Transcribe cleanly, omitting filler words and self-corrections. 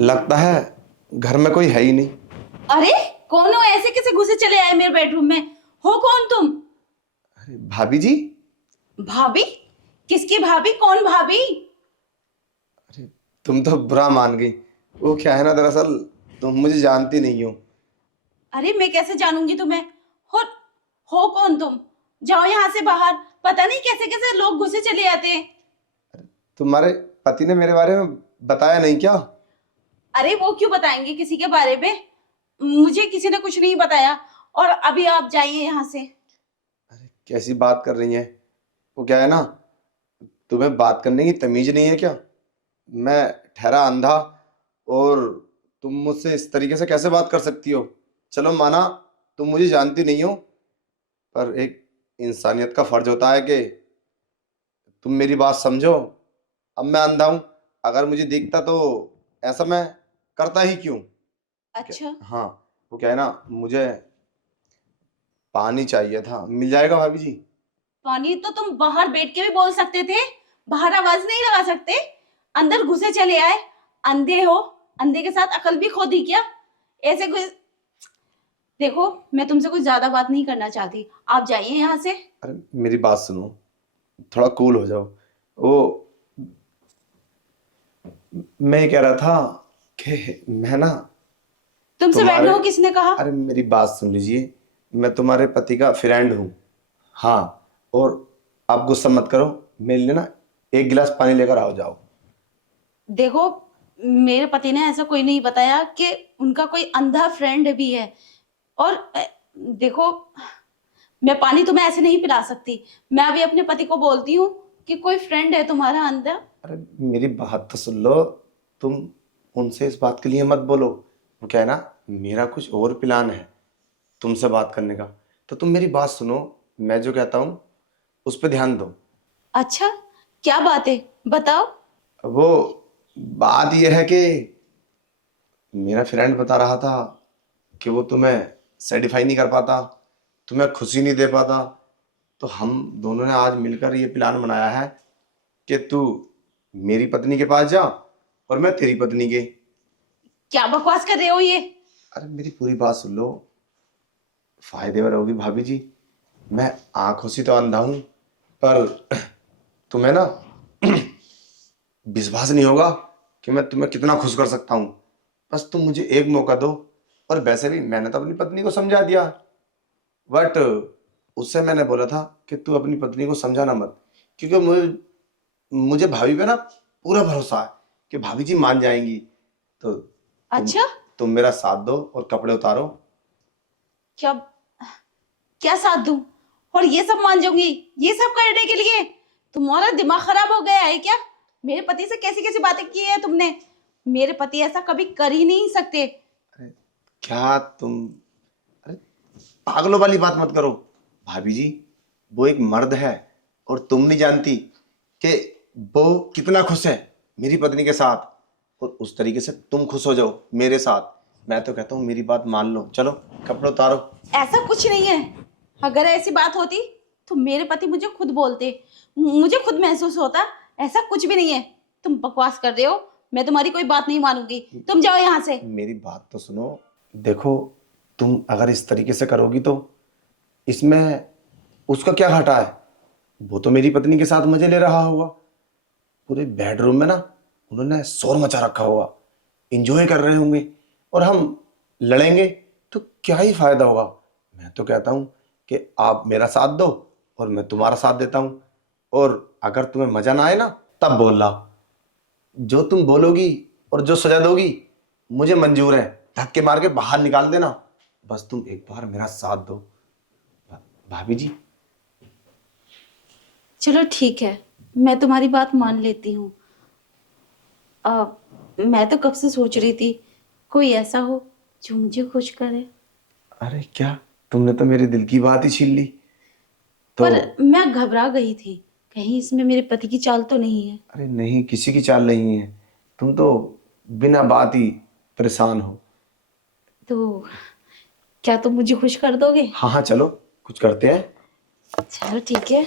लगता है घर में कोई है ही नहीं। अरे कौन हो? ऐसे कैसे घुसे चले आए मेरे बेडरूम में? हो कौन तुम? अरे भाभी जी। भाभी? किसकी भाभी? कौन भाभी? अरे तुम तो बुरा मान गई। वो क्या है ना, दरअसल तुम मुझे जानती नहीं हो। अरे मैं कैसे जानूंगी तुम्हें? हो हो कौन तुम? जाओ यहाँ से बाहर। पता नहीं कैसे कैसे लोग घुसे चले आते हैं। तुम्हारे पति ने मेरे बारे में बताया नहीं क्या? अरे वो क्यों बताएंगे किसी के बारे में? मुझे किसी ने कुछ नहीं बताया। और अभी आप जाइए यहाँ से। अरे कैसी बात कर रही हैं? वो क्या है ना, तुम्हें बात करने की तमीज नहीं है क्या? मैं ठहरा अंधा, और तुम मुझसे इस तरीके से कैसे बात कर सकती हो? चलो माना तुम मुझे जानती नहीं हो, पर एक इंसानियत का फर्ज होता है कि तुम मेरी बात समझो। अब मैं अंधा हूं, अगर मुझे दिखता तो ऐसा मैं करता ही क्यों? अच्छा। हाँ, वो क्या है ना, मुझे पानी चाहिए था, मिल जाएगा भाभी जी? पानी तो तुम बाहर बैठ के भी बोल सकते थे। बाहर आवाज नहीं लगा सकते? अंदर घुसे चले आए। अंधे हो? अंधे के साथ अकल भी खो दी क्या? ऐसे घुस देखो, मैं तुमसे कुछ ज्यादा बात नहीं करना चाहती। आप जाइए यहाँ से। अरे मेरी बात सुनो, थोड़ा कूल हो जाओ। वो मैं ये कह रहा था कि मैं ना तुमसे बैठने तुम्हारे, को किसने कहा? अरे मेरी बात सुन लीजिए, मैं तुम्हारे पति का फ्रेंड हूँ। हाँ, और आप गुस्सा मत करो, मेरे लिए ना एक गिलास पानी लेकर आओ जाओ। देखो, मेरे पति ने ऐसा कोई नहीं बताया कि उनका कोई अंधा फ्रेंड भी है। और देखो, मैं पानी तुम्हें ऐसे नहीं पिला सकती। मैं अभी अपने पति को बोलती हूँ कि कोई फ्रेंड है तुम्हारा अंधा। अरे मेरी बात तो सुन लो, तुम उनसे इस बात के लिए मत बोलो। वो क्या है ना, मेरा कुछ और प्लान है तुमसे बात करने का। तो तुम मेरी बात सुनो, मैं जो कहता हूँ उस पर ध्यान दो। अच्छा, क्या बात है? बताओ। वो बात यह है कि मेरा फ्रेंड बता रहा था कि वो तुम्हें सेटिस्फाई नहीं कर पाता, तुम्हें खुशी नहीं दे पाता। तो हम दोनों ने आज मिलकर ये प्लान बनाया है कि तू मेरी पत्नी के पास जा और मैं तेरी पत्नी के। क्या बकवास कर रहे हो ये? अरे मेरी पूरी बात सुन लो, फायदे में रहोगी भाभी जी। मैं आंखों से तो अंधा हूं, पर तुम्हें ना विश्वास नहीं होगा कि मैं तुम्हें कितना खुश कर सकता हूँ। बस तुम मुझे एक मौका दो। और वैसे भी मैंने तो अपनी पत्नी को समझा दिया, बट उससे मैंने बोला था कि तू अपनी पत्नी को समझाना मत, क्योंकि मुझे मुझे भाभी पे ना पूरा भरोसा है कि भाभी जी मान जाएंगी। तो तुम अच्छा। तुम मेरा साथ दो और कपड़े उतारो। क्या? क्या साथ दूं? और ये सब मान जाऊंगी? ये सब करने के लिए तुम्हारा दिमाग खराब हो गया है क्या? मेरे पति से कैसी कैसी बातें की है तुमने? मेरे पति ऐसा कभी कर ही नहीं सकते। अरे क्या तुम, अरे पागलों वाली बात मत करो भाभी जी। वो एक मर्द है, और तुम नहीं जानती कि वो कितना खुश है मेरी पत्नी के साथ। और उस तरीके से तुम खुश हो जाओ मेरे साथ। मैं तो कहता हूँ मेरी बात मान लो, चलो कपड़े उतारो। ऐसा कुछ नहीं है। अगर ऐसी बात होती तो मेरे पति मुझे खुद बोलते। मुझे खुद महसूस होता। ऐसा कुछ भी नहीं है। तुम बकवास कर रहे हो। मैं तुम्हारी कोई बात नहीं मानूंगी। तुम जाओ यहाँ से। मेरी बात तो सुनो। देखो, तुम अगर इस तरीके से करोगी तो इसमें उसका क्या घाटा है? वो तो मेरी पत्नी के साथ मजे ले रहा होगा, पूरे बेडरूम में ना उन्होंने शोर मचा रखा होगा, इंजॉय कर रहे होंगे। और हम लड़ेंगे तो क्या ही फायदा होगा? मैं तो कहता हूँ कि आप मेरा साथ दो और मैं तुम्हारा साथ देता हूँ। और अगर तुम्हें मजा ना आए ना, तब बोलना। जो तुम बोलोगी और जो सजा दोगी मुझे मंजूर है, धक्के मार के बाहर निकाल देना। बस तुम एक बार मेरा साथ दो भाभी जी। चलो ठीक है, मैं तुम्हारी बात मान लेती हूँ। मैं तो कब से सोच रही थी कोई ऐसा हो जो मुझे खुश करे। अरे क्या, तुमने तो मेरे दिल की बात ही छीन ली। तो पर मैं घबरा गई थी, कहीं इसमें मेरे पति की चाल तो नहीं है। अरे नहीं, किसी की चाल नहीं है। तुम तो बिना बात ही परेशान हो। तो क्या तुम मुझे खुश कर दोगे? हाँ हाँ, चलो कुछ करते हैं। चलो ठीक है।